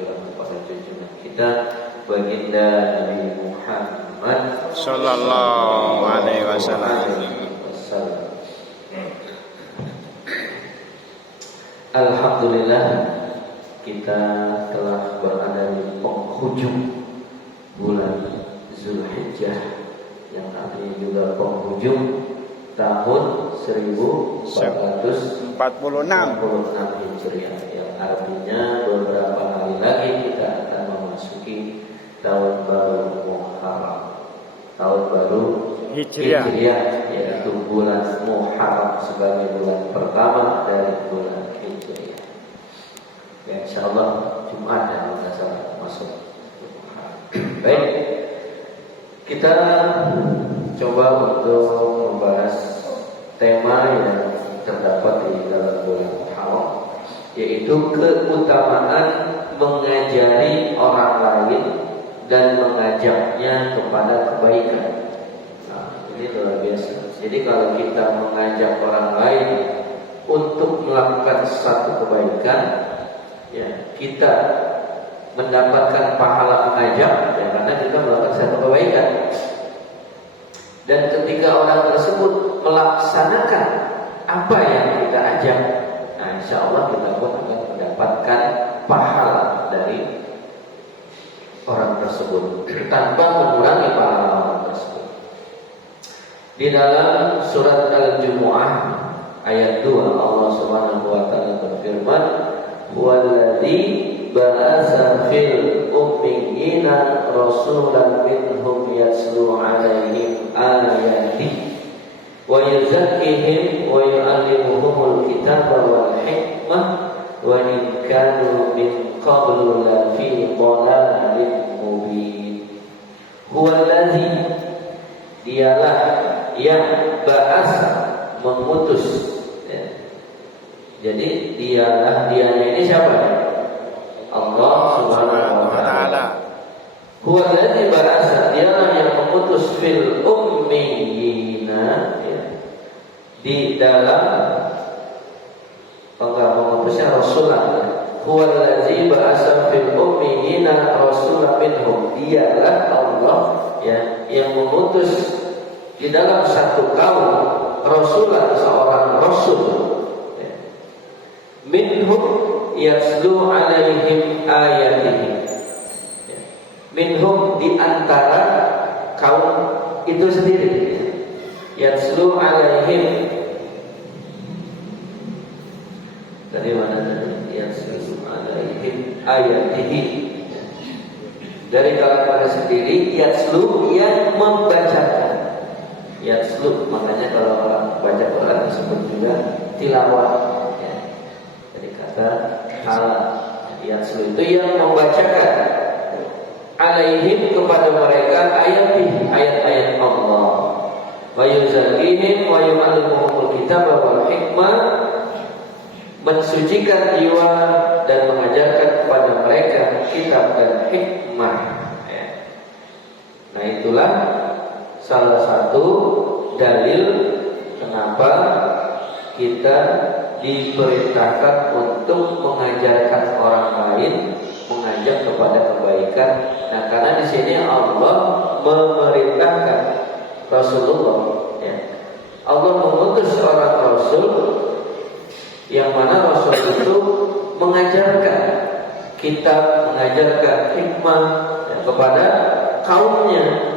curah kepada junjungan kita baginda Nabi Muhammad sallallahu alaihi wasallam. Alhamdulillah, kita telah berada di penghujung bulan Zulhijjah, yang artinya juga penghujung tahun 1446 Hijriah, yang artinya beberapa hari lagi kita akan memasuki tahun baru Muharram, tahun baru Hijriah, yaitu bulan Muharram sebagai bulan pertama dari bulan Hijriah. Ya, insyaallah Jumat dan salah masuk Muharram. Baik, kita coba untuk membahas tema yang terdapat di dalam bulan Muharram, yaitu keutamaan mengajari orang lain dan mengajaknya kepada kebaikan. Nah, ini luar biasa. Jadi kalau kita mengajak orang lain untuk melakukan satu kebaikan, ya, kita mendapatkan pahala mengajak, ya, karena kita melakukan satu kebaikan. Dan ketika orang tersebut melaksanakan apa yang kita ajak, nah, insya Allah kita pun akan mendapatkan pahala dari orang tersebut tanpa mengurangi pahala orang tersebut. Di dalam surat Al-Jumu'ah ayat 2 Allah Subhanahu wa taala berfirman, "Huwallazi ba'atsa fil ummiyina rasulan minhum yatlu 'alaihim ayatihi wa yuzakkihim wa yu'allimuhumul kitaba wal hikmah wa in kanu min qablu la fi dhalalin mubin." Huwallazi, dialah yang ba'atsa, mengutus, ya. Jadi dianya ini siapa? Allah Subhanahu wa taala. Huwallazi ba'atsa, dialah yang mengutus fil ummiyina, ya, di dalam mengutusnya rasulan. Huwallazi ba'atsa fil ummiyina rasulan minhum, dialah Allah, ya, yang mengutus di dalam satu kaum rasulan, seorang rasul, ya. Minhum yatlu 'alaihim ayatihi, ya. Minhum, di antara kaum itu sendiri, ya. Yatlu 'alaihim, dari mana tadi? Yatlu 'alaihim ayatihi, ya. Dari kalangan mereka sendiri, yatlu, yang membacakan. Yatslu, makanya kalau orang baca Quran disebut juga tilawah, ya. Jadi kata yatslu itu yang membacakan alaihim, kepada mereka, ayat-ayat Allah, wa yuzakkihim wa yu'allimuhumul kitaba wal hikmah, mensucikan jiwa dan mengajarkan kepada mereka kitab dan hikmah, ya. Nah, itulah salah satu dalil kenapa kita diperintahkan untuk mengajarkan orang lain, mengajak kepada kebaikan. Nah, karena di sini Allah memerintahkan Rasulullah, ya. Allah mengutus seorang Rasul, yang mana Rasul itu mengajarkan kitab, mengajarkan hikmah, ya, kepada kaumnya,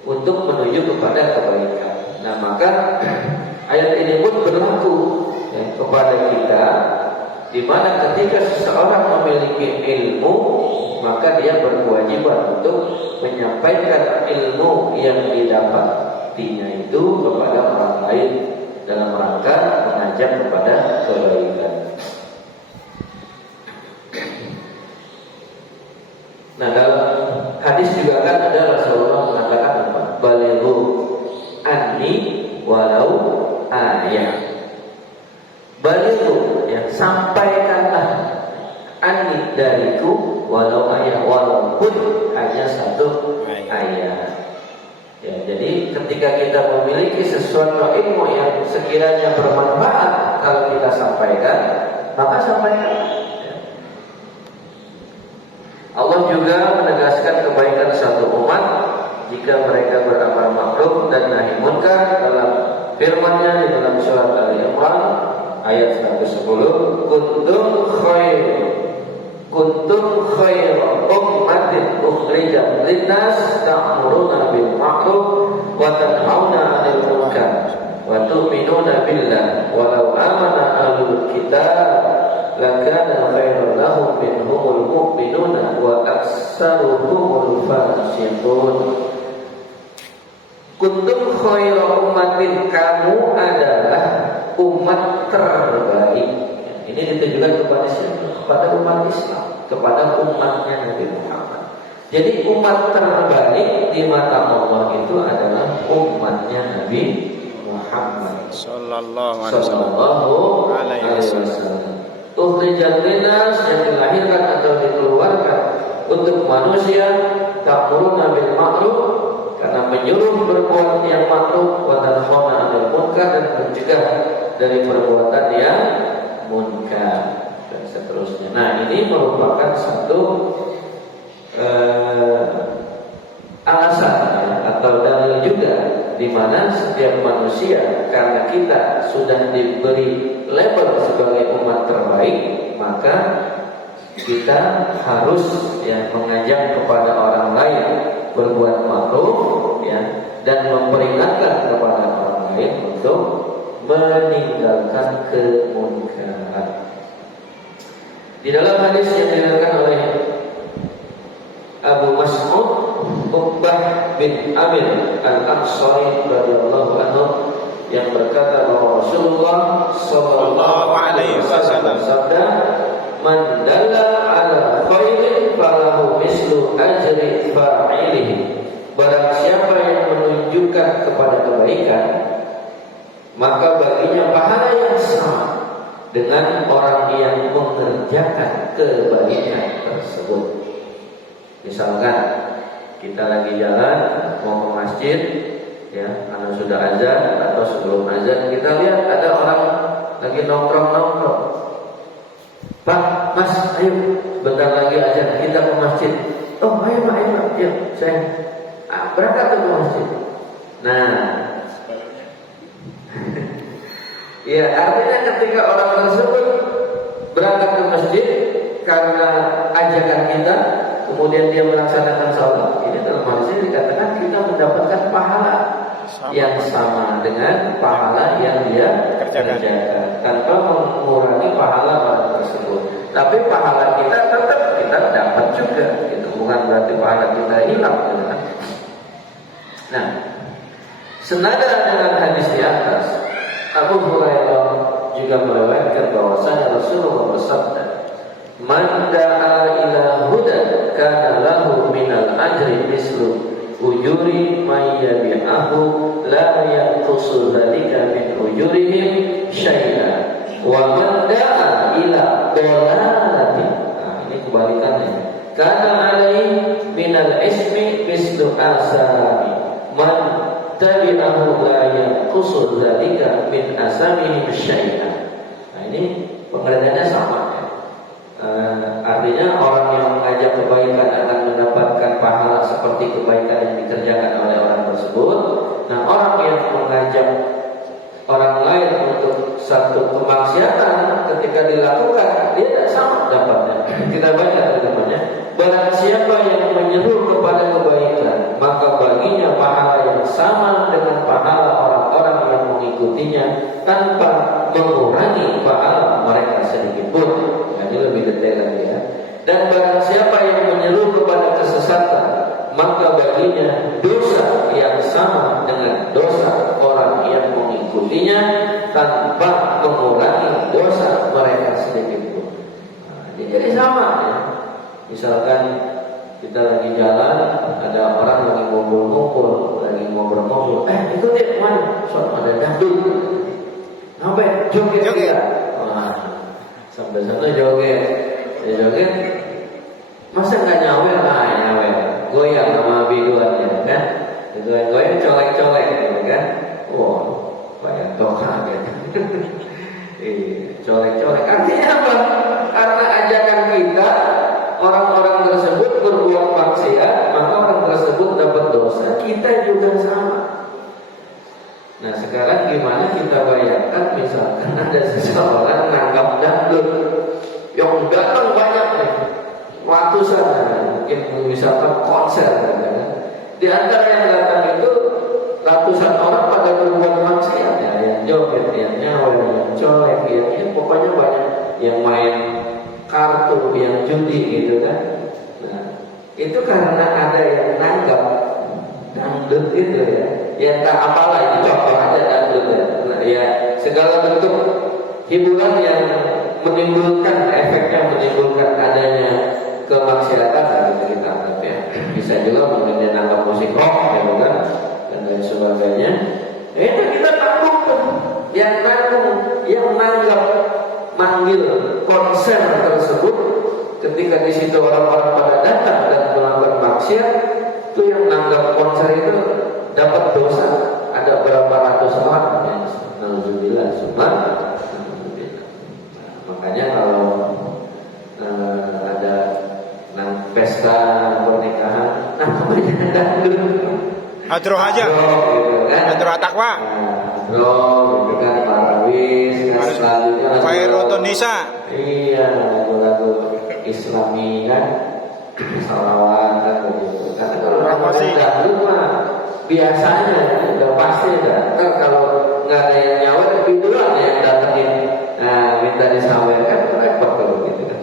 untuk menuju kepada kebaikan. Nah, maka ayat ini pun berlaku, ya, kepada kita, di mana ketika seseorang memiliki ilmu, maka dia berkewajiban untuk menyampaikan ilmu yang didapatinya itu kepada orang lain dalam rangka mengajak kepada kebaikan. Nah, dalam hadis juga kan ada Rasulullah mengatakan apa? Balighu anni walau ayat. Balighu, ya, sampaikanlah, anni, dariku, walau ayat, walaupun hanya satu ayat. Ya, jadi ketika kita memiliki sesuatu ilmu yang sekiranya bermanfaat, kalau kita sampaikan, maka sampaikan. Allah juga menegaskan kebaikan satu umat jika mereka beramar ma'ruf dan nahi munkar dalam firman-Nya di dalam surat Al-Imran ayat 110, kuntum khair ummatin ukhrijat linnas ta'muruna bil ma'ruf wa tanhauna 'anil munkar wa tu'minuna billah walau amana ahlul kitab lakana khairan lahum minhumul mu'minuna wa aktsaruhumul fasiqun. Kuntum khairu ummatin, kamu adalah umat terbaik. Ini ditujukan kepada siapa? Kepada umat Islam, kepada umatnya Nabi Muhammad. Jadi umat terbaik di mata Allah itu adalah umatnya Nabi Muhammad Sallallahu alaihi wasallam. Ukhrijat linnas, yang dilahirkan atau dikeluarkan untuk manusia, ta'muruna bil ma'ruf, karena menyuruh berbuat yang ma'ruf, wa tanhauna 'anil munkar, dan mencegah dari perbuatan yang munkar, dan seterusnya. Nah, ini merupakan satu alasan atau dalil juga di mana setiap manusia, karena kita sudah diberi label sebagai umat terbaik, maka kita harus mengajak kepada orang lain berbuat ma'ruf dan memperingatkan kepada orang lain untuk meninggalkan kemunkaran. Di dalam hadis yang diriwayatkan oleh Abu Mas'ud Uqbah bin Amir Al-Ansari radhiyallahu anhu yang berkata bahwa Rasulullah sallallahu alaihi wasallam sabda, "Man dalla ala khairin falahu mislu ajri fa'ilihi." Barang siapa yang menunjukkan kepada kebaikan, maka baginya pahala yang sama dengan orang yang mengerjakan kebaikan tersebut. Misalkan kita lagi jalan mau ke masjid, karena sudah azan atau sebelum azan, kita lihat ada orang lagi nongkrong. Pak, Mas, ayo, bentar lagi azan, kita ke masjid. Oh, ayo Pak, ya, saya berangkat ke masjid. Nah, ya, artinya ketika orang tersebut berangkat ke masjid karena ajakan kita, kemudian dia melaksanakan sholat, ini dalam hal ini dikatakan kita mendapatkan pahala yang sama dengan pahala yang dia kerjakan tanpa mengurangi pahala orang tersebut. Tapi pahala kita tetap kita dapat juga, itu bukan berarti pahala kita hilang. Nah, senada dengan hadis di atas, Abu Hurairah juga meriwayatkan bahwasanya Rasulullah bersabda, "Man da'a ila hudan kana lahu minal ajri mislu ujuri may yabi'ahu la yanqusu dzalika min ujurihim syai'an wa man da'a ila dhalalati." Nah, ini kebalikannya. "Kana alaihi minal ismi mislu asami man tabi'ahu la yanqusu dzalika min asamihim syai'an." Nah, ini pengertiannya sama. Artinya orang yang mengajak kebaikan akan mendapatkan pahala seperti kebaikan yang dikerjakan oleh orang tersebut. Nah, orang yang mengajak orang lain untuk satu kemaksiatan, ketika dilakukan dia tidak sama dapatnya. Kita baca teman-temannya, barang siapa yang menyeru kepada kebaikan, maka baginya pahala yang sama dengan pahala orang-orang yang mengikutinya tanpa mengurangi pahala mereka sedikit pun. Ini lebih detail lagi ya. Dan barang siapa yang menyeru kepada kesesatan, maka baginya dosa yang sama dengan dosa orang yang mengikutinya tanpa mengurangi dosa mereka sedikit pun. Nah, jadi sama ya. Misalkan kita lagi jalan, ada orang lagi ngumpul-ngumpul, ikutin mana? Soal ada dangdut. Sampai joget kita. Sampai sana joget, masa nggak nyawer? Nyawer, goyang sama biduannya kan, goyang colek-colek, kan? Wow, banyak toka gitu. Colek-colek artinya apa? Karena ajakan kita, orang-orang tersebut kita bayangkan misalkan ada seseorang nanggap dangdut yang datang banyak nih, ratusan, mungkin misalkan konser kan. Di antara yang datang itu ratusan orang pada berbuat maksiat ya, yang joget, yang nyawa, yang colek, yang pokoknya banyak, yang main kartu, yang judi gitu kan. Nah, itu karena ada yang nanggap dangdut itu ya. Ya tak apalah, ini contoh aja dangdut ya. Nah, ya segala bentuk hiburan yang menimbulkan efeknya, menimbulkan adanya kemaksiatan gitu kita anggap ya. Bisa juga mungkin dia nanggap musik rock gitu kan, dan lain sebagainya. Itu kita tanggung tuh, yang nanggung, yang nanggap, manggil konser tersebut. Ketika di situ orang-orang pada datang dan melakukan maksiat, itu yang nanggap konser itu dapat dosa. Ada berapa ratus orang yang alhamdulillah semua. Makanya kalau ada pesta pernikahan, namanya dangdut. Adro aja. Adro takwa. Adro, gitu kan, marawis, kan selanjutnya. Khairul Nisa. Iya, lagu-lagu Islami kan, salawat kan begitu. Karena kalau namanya dangdut mah biasanya udah pasti kan. Kalau nggak ada yang nyawa, tapi duluan yang datangin, nah minta disawerkan, repot kalau gitu kan.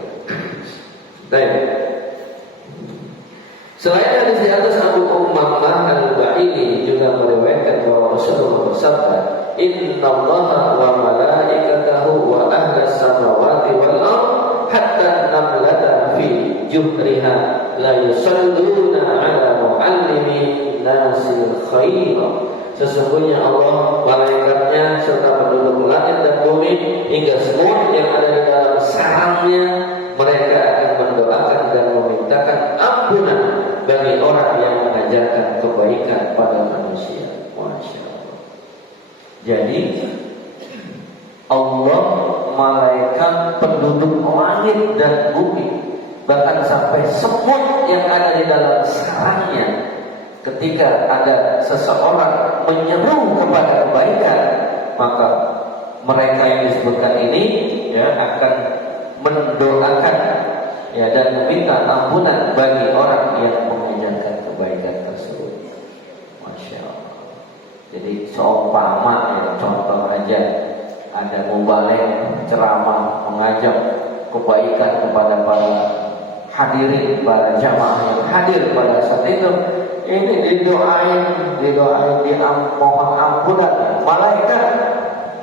Baik. Selain hadis di atas, Abu Ummamah Al-Ba'ili juga meriwayatkan bahwa Rasulullah bersabda, "Innallaha wa malaikatahu wa ahlas samawati wal ardh hatta namlata fi juhriha la yusalluna ala muallimi nasil khair." Sesungguhnya Allah, malaikatnya serta penduduk langit dan bumi hingga semut yang ada di dalam sarangnya, mereka akan mendoakan dan memintakan ampunan bagi orang yang mengajarkan kebaikan pada manusia. Masya Allah. Jadi Allah, malaikat, penduduk langit dan bumi, bahkan sampai semut yang ada di dalam sarangnya, ketika ada seseorang menyeru kepada kebaikan, maka mereka yang disebutkan ini ya akan mendoakan ya dan meminta ampunan bagi orang yang mengajarkan kebaikan tersebut. Masya Allah. Jadi seumpama ya, contoh aja ada mubalik ceramah mengajak kebaikan kepada para hadirin, para jamaah yang hadir pada saat itu, ini didoain mohon ampunan malaikat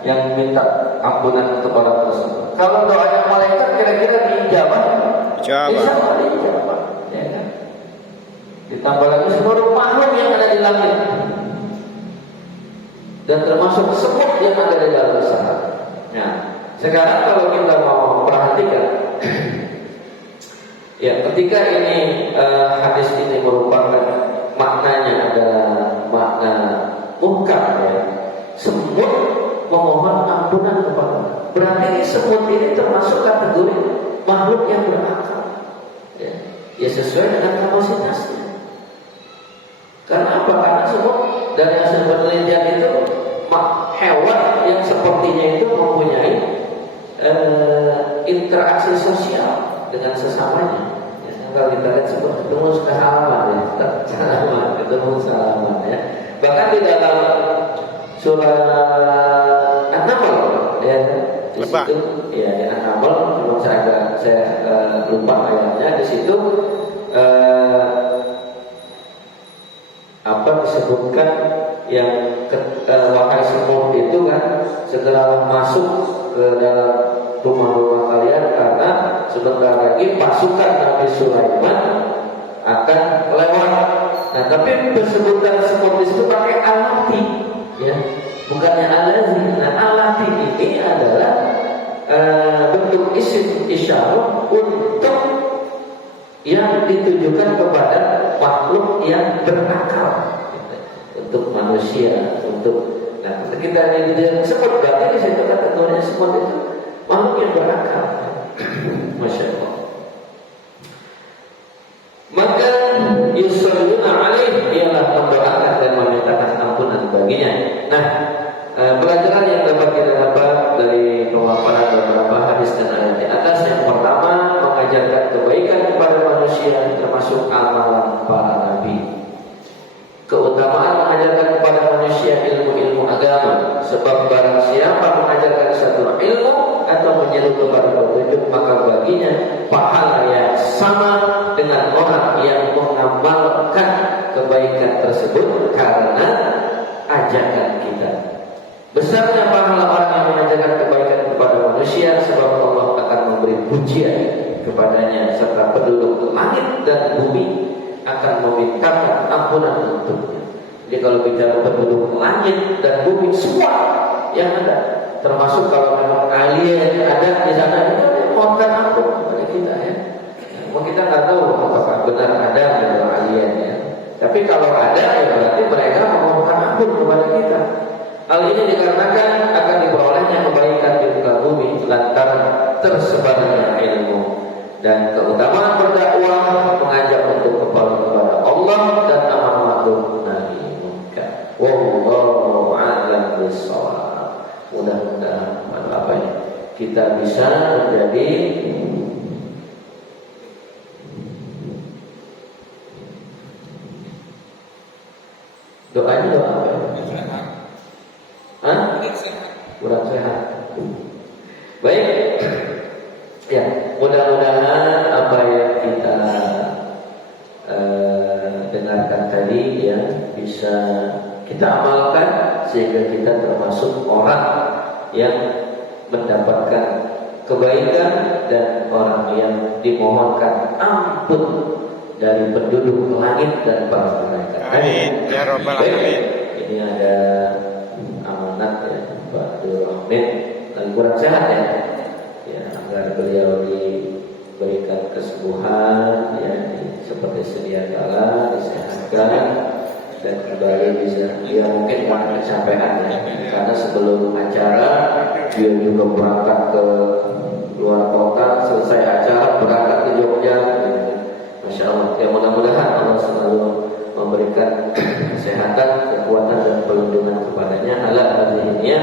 yang minta ampunan untuk orang tersebut. Kalau doanya malaikat kira-kira diijabah? Dijabah. Ya kan? Ditambah lagi seluruh makhluk yang ada di langit dan termasuk semut yang ada di dalam sarang. Nah, sekarang kalau kita mau perhatikan, ya ketika ini hadis ini merupakan maknanya adalah makna muhkam ya. Semut memohon ampunan kepada. Berarti semut ini termasuk kategori makhluk yang berakal. Ya sesuai dengan kapasitasnya. Karena apa? Karena semut dari hasil penelitian itu hewan yang sepertinya itu mempunyai interaksi sosial dengan sesamanya. Ya, kalau kita lihat sebut ketemu salaman ya, ketemu salaman ya. Bahkan di dalam surah An-Naml ya, di situ ya di An-Naml, memang saya lupa ayatnya, di situ disebutkan yang wahai semut itu kan segera masuk ke dalam rumah-rumah kalian, karena sebentar lagi pasukan Nabi Sulaiman akan lewat. Nah, tapi sebutan semut itu pakai alati, ya, bukannya alazi. Nah, alati ini adalah bentuk isim isyarat untuk yang ditujukan kepada makhluk yang berakal, untuk manusia, untuk kita disebut berarti di situ kategorinya semut itu makhluk yang berakal. Masya Allah. Maka yusalluna alaih, ialah mendoakan dan memintakan ampunan baginya. Nah, pelajaran yang dapat kita dapat dari pemaparan beberapa hadis dan ayat di atas. Yang pertama, mengajarkan kebaikan kepada manusia termasuk amalan para nabi. Keutamaan mengajarkan kepada manusia ilmu-ilmu agama, sebab barang siapa mengajarkan satu ilmu atau menyeru kepada petunjuk, maka baginya pahala yang sama dengan orang yang mengamalkan kebaikan tersebut karena ajakan kita. Besarnya pahala orang yang mengajarkan kebaikan kepada manusia, sebab Allah akan memberi pujian kepadanya, serta penduduk langit dan bumi akan memintakan ampunan untuknya. Jadi kalau bicara penduduk langit dan bumi, semua yang ada, termasuk kalau memang alien ada di sana, itu mohonkan ampun kepada kita ya. Kita nggak tahu apakah benar ada atau alien ya. Tapi kalau ada ya berarti mereka memohonkan ampun kepada kita. Hal ini dikarenakan akan diperolehnya kebaikan di muka bumi lantaran tersebarnya ilmu. Dan keutamaan berdakwah mengajak untuk kembali kepada Allah dan amal ma'ruf nahi munkar. Wallahu a'lam bishawab. Mudah-mudahan apa ya, kita bisa menjadi doanya doa apa ya? Hah? Kurang sehat. Baik. Ya, mudah-mudahan apa yang kita dengarkan tadi ya bisa kita amalkan sehingga kita termasuk orang yang mendapatkan kebaikan dan orang yang dimohonkan ampun dari penduduk langit dan para malaikat. Amin ya rabbal alamin. Ini ada amanat ya Pak Rahmat, lagi kurang sehat ya. Agar beliau diberikan kesembuhan ya, seperti sedia kala disehatkan dan kembali bisa dia mungkin karena kecapean ya, karena sebelum acara dia juga berangkat ke luar kota, selesai acara berangkat ke Jogja ya. Masya Allah ya, mudah-mudahan Allah selalu memberikan kesehatan, kekuatan dan perlindungan kepadanya ala hadhihi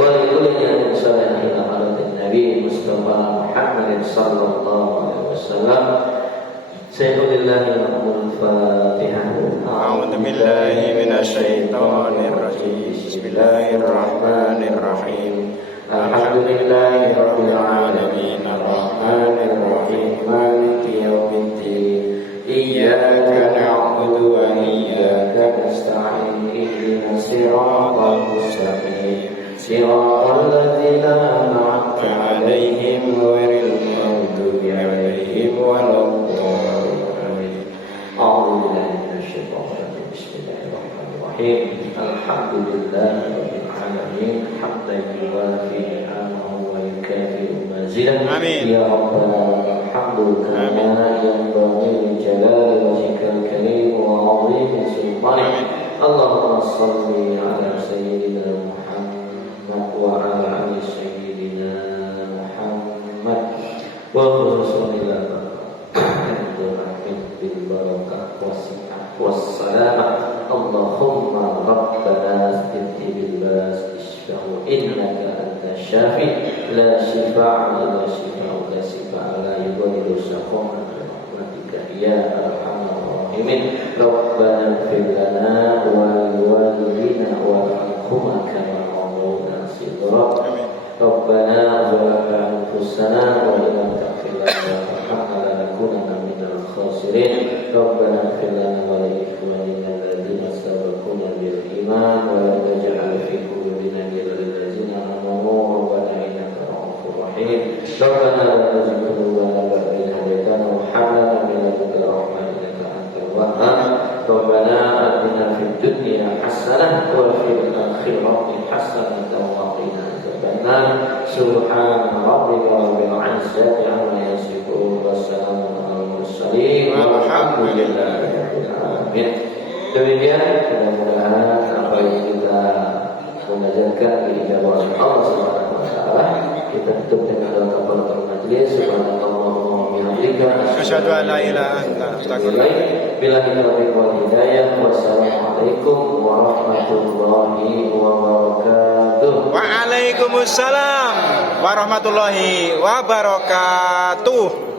wa likulli insanatin amalatin Nabi Mustafa Muhammad sallallahu alaihi wasallam. Sayyidillahil Fatihah. A'udzu billahi minasyaitonir rajim. Bismillahirrahmanirrahim. Alhamdulillahi rabbil alamin arrahmanir rahim maliki yaumiddin. Iyyaka na'budu wa iyyaka nasta'in ihdinas siratal mustaqim siratal ladzina an'amta 'alaihim ghairil maghdubi 'alaihim waladdallin. A'udzu billahi minasyaitonir rajim. Bismillahirrahmanirrahim. Alhamdulillahirabbil alamin hamdan yuwafi ni'amahu wa yukafi'u mazidah. Amin. Ya rabbana الحمد كما ينبغي لجلال وجهك الكريم وعظيم سلطانك. اللهم صل على سيدنا محمد وعلى آل سيدنا محمد وخصوصا إلى بالبركة والسلامة. اللهم ربنا استفتي بالباس اشفه إنك أنت الشافي لا شفاء إلا شفاءك شفاء لا يغادر سقما برحمتك يا أرحم الراحمين. ربنا اغفر لنا ولوالدينا وارحمهما كما ربونا صغارا. ربنا ظلمنا أنفسنا وإن لم تغفر لنا وترحمنا لنكونن من الخاسرين. ربنا اغفر لنا ولإخواننا الذين سبقونا بالإيمان ولا تجعل في قلوبنا غلا للذين آمنوا ربنا إنك رؤوف رحيم. ربنا لا تزغ قلوبنا بعد إذ هديتنا وهب لنا من لدنك رحمة إنك أنت الوهاب. ربنا آتنا في الدنيا حسنة وفي الآخرة حسنة وقنا عذاب النار. سبحان ربك رب العزة عما يصفون والسلام على المرسلين والحمد لله رب العالمين. Demikian mudah-mudahan apa yang kita mengajarkan diijabah oleh Allah Subhanahu wa taala. Kita tutup dengan doa kafaratul majlis. Subhanallah wa bihamdika asyhadu an la ilaha illa anta astaghfiruka billahi taufiq wal hidayah. Wassalamualaikum warahmatullahi wabarakatuh. Waalaikumsalam warahmatullahi wabarakatuh.